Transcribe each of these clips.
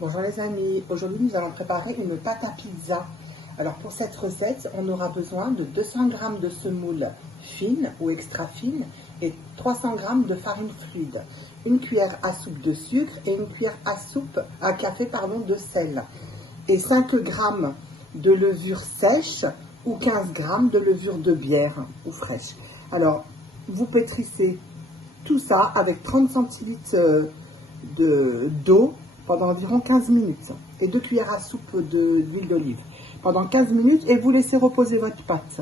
Bonjour les amis, aujourd'hui nous allons préparer une pâte à pizza. Alors pour cette recette, on aura besoin de 200 g de semoule fine ou extra fine et 300 g de farine fluide, une cuillère à soupe de sucre et une cuillère à café de sel et 5 g de levure sèche ou 15 g de levure de bière ou fraîche. Alors vous pétrissez tout ça avec 30 centilitres d'eau pendant environ 15 minutes et 2 cuillères à soupe d'huile d'olive pendant 15 minutes et vous laissez reposer votre pâte.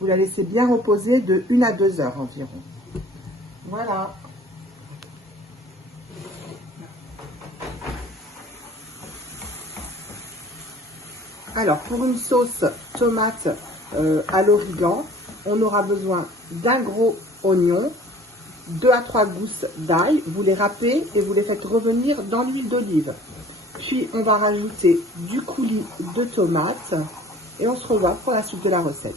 Vous la laissez bien reposer de 1 à 2 heures environ. Voilà. Alors pour une sauce tomate à l'origan, on aura besoin d'un gros oignon, 2 à 3 gousses d'ail, vous les râpez et vous les faites revenir dans l'huile d'olive. Puis on va rajouter du coulis de tomates et on se revoit pour la suite de la recette.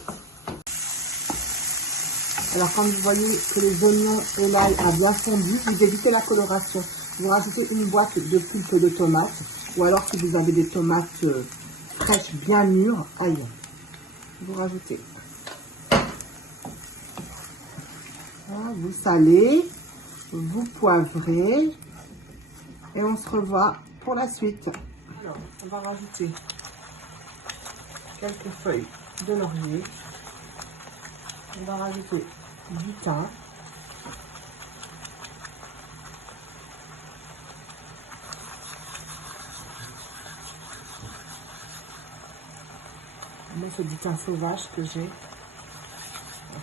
Alors quand vous voyez que les oignons et l'ail a bien fondu, vous évitez la coloration. Vous rajoutez une boîte de pulpe de tomates ou alors si vous avez des tomates fraîches bien mûres, aïe, vous rajoutez. Vous salez, vous poivrez et on se revoit pour la suite. Alors, on va rajouter quelques feuilles de laurier. On va rajouter du thym. Moi, c'est du thym sauvage que j'ai.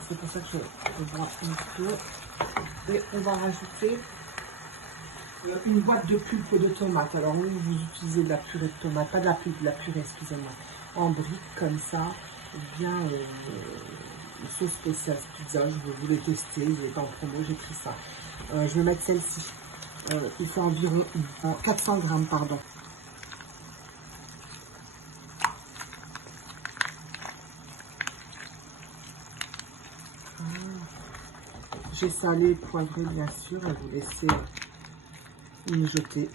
C'est pour ça que je vois un peu. Et on va rajouter une boîte de pulpe de tomate. Alors oui, vous utilisez de la purée de tomate, pas de la pulpe, de la purée, excusez-moi. En briques comme ça, bien une sauce spéciale pizza. Je voulais tester, il est en promo, j'ai pris ça. Je vais mettre celle-ci. Il fait environ 400 g, pardon. J'ai salé, poivré bien sûr, et vous laissez mijoter.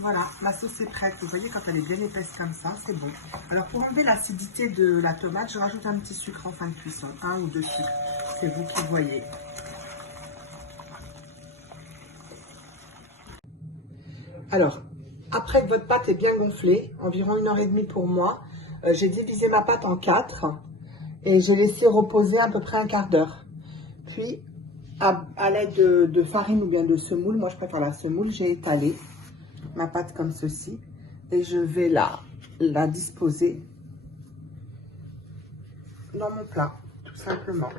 Voilà, la sauce est prête. Vous voyez, quand elle est bien épaisse comme ça, c'est bon. Alors pour enlever l'acidité de la tomate, je rajoute un petit sucre en fin de cuisson, 1 ou 2 sucres. C'est vous qui voyez. Alors, après que votre pâte est bien gonflée, environ 1h30 pour moi, j'ai divisé ma pâte en 4. Et j'ai laissé reposer à peu près un quart d'heure. Puis, à l'aide de farine ou bien de semoule, moi je préfère la semoule, j'ai étalé ma pâte comme ceci. Et je vais la disposer dans mon plat, tout simplement.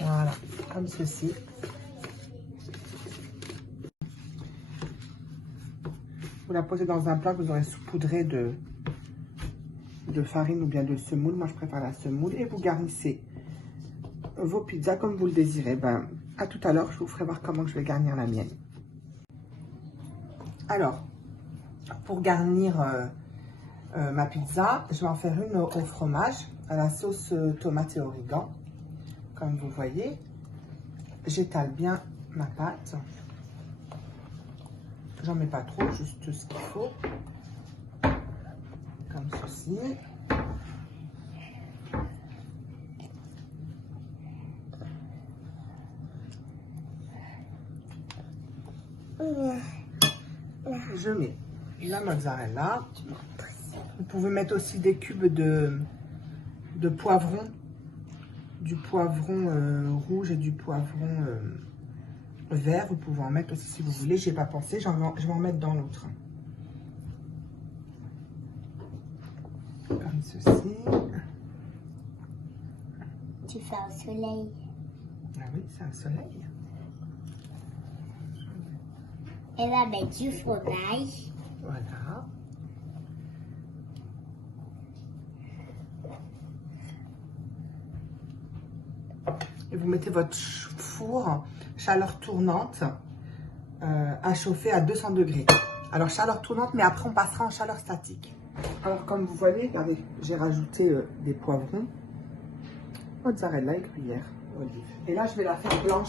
Voilà, comme ceci. Vous la posez dans un plat que vous aurez saupoudré de farine ou bien de semoule. Moi, je préfère la semoule. Et vous garnissez vos pizzas comme vous le désirez. Ben, à tout à l'heure, je vous ferai voir comment je vais garnir la mienne. Alors, pour garnir ma pizza, je vais en faire une au fromage, à la sauce tomate et origan. Comme vous voyez, j'étale bien ma pâte. J'en mets pas trop, juste ce qu'il faut. Comme ceci. Je mets la mozzarella. Vous pouvez mettre aussi des cubes de poivron. Du poivron rouge et du poivron vert. Vous pouvez en mettre aussi si vous voulez. J'ai pas pensé, je vais en mettre dans l'autre. Comme ceci. Tu fais un soleil. Ah oui, c'est un soleil. Elle va mettre du fromage. Voilà. Et vous mettez votre four chaleur tournante à chauffer à 200 degrés. Alors chaleur tournante, mais après on passera en chaleur statique. Alors comme vous voyez, regardez, j'ai rajouté des poivrons. mozzarella et gruyère, olive. Et là, je vais la faire blanche.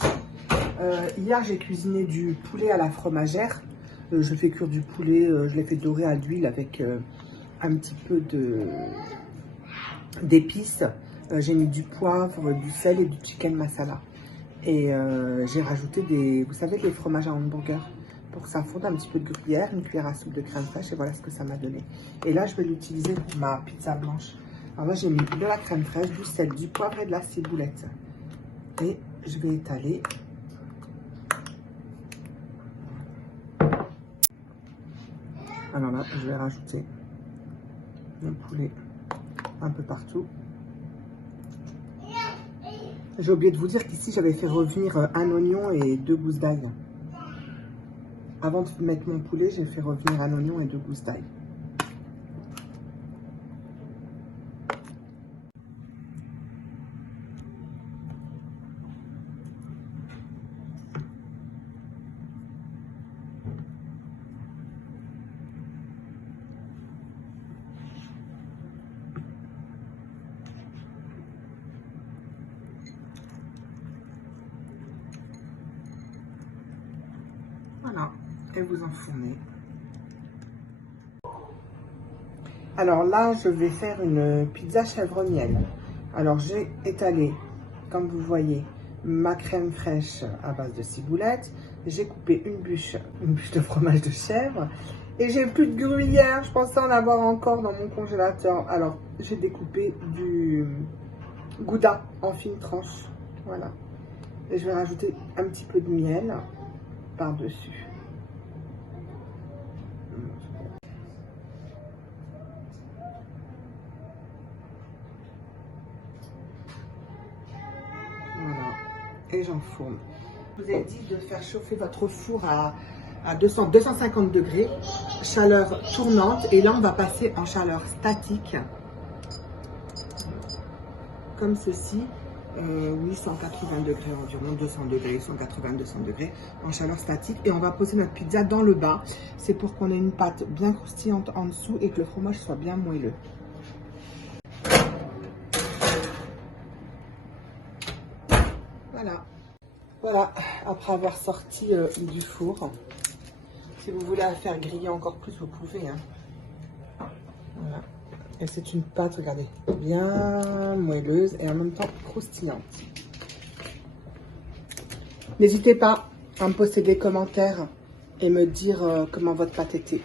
Hier, j'ai cuisiné du poulet à la fromagère. Je fais cuire du poulet, je l'ai fait dorer à l'huile avec un petit peu d'épices. J'ai mis du poivre, du sel et du chicken masala. Et j'ai rajouté vous savez, les fromages à hamburger. Pour que ça fonde, un petit peu de gruyère, une cuillère à soupe de crème fraîche. Et voilà ce que ça m'a donné. Et là, je vais l'utiliser pour ma pizza blanche. Alors moi, j'ai mis de la crème fraîche, du sel, du poivre et de la ciboulette. Et je vais étaler. Alors là, je vais rajouter le poulet un peu partout. J'ai oublié de vous dire qu'ici, j'avais fait revenir un oignon et 2 gousses d'ail. Avant de mettre mon poulet, j'ai fait revenir un oignon et 2 gousses d'ail. Voilà, et vous enfournez. Alors là, je vais faire une pizza chèvre miel. Alors j'ai étalé, comme vous voyez, ma crème fraîche à base de ciboulette. J'ai coupé une bûche de fromage de chèvre. Et j'ai plus de gruyère, je pensais en avoir encore dans mon congélateur. Alors j'ai découpé du gouda en fines tranches. Voilà. Et je vais rajouter un petit peu de miel par-dessus. Voilà. Et j'enfourne. Je vous ai dit de faire chauffer votre four à 250 degrés, chaleur tournante. Et là, on va passer en chaleur statique. Comme ceci. Oui, 180 degrés environ, 200 degrés, 180, 200 degrés en chaleur statique. Et on va poser notre pizza dans le bas. C'est pour qu'on ait une pâte bien croustillante en dessous et que le fromage soit bien moelleux. Voilà. Voilà, après avoir sorti du four. Si vous voulez la faire griller encore plus, vous pouvez. Hein. Voilà. Et c'est une pâte, regardez, bien moelleuse et en même temps croustillante. N'hésitez pas à me poster des commentaires et me dire comment votre pâte était.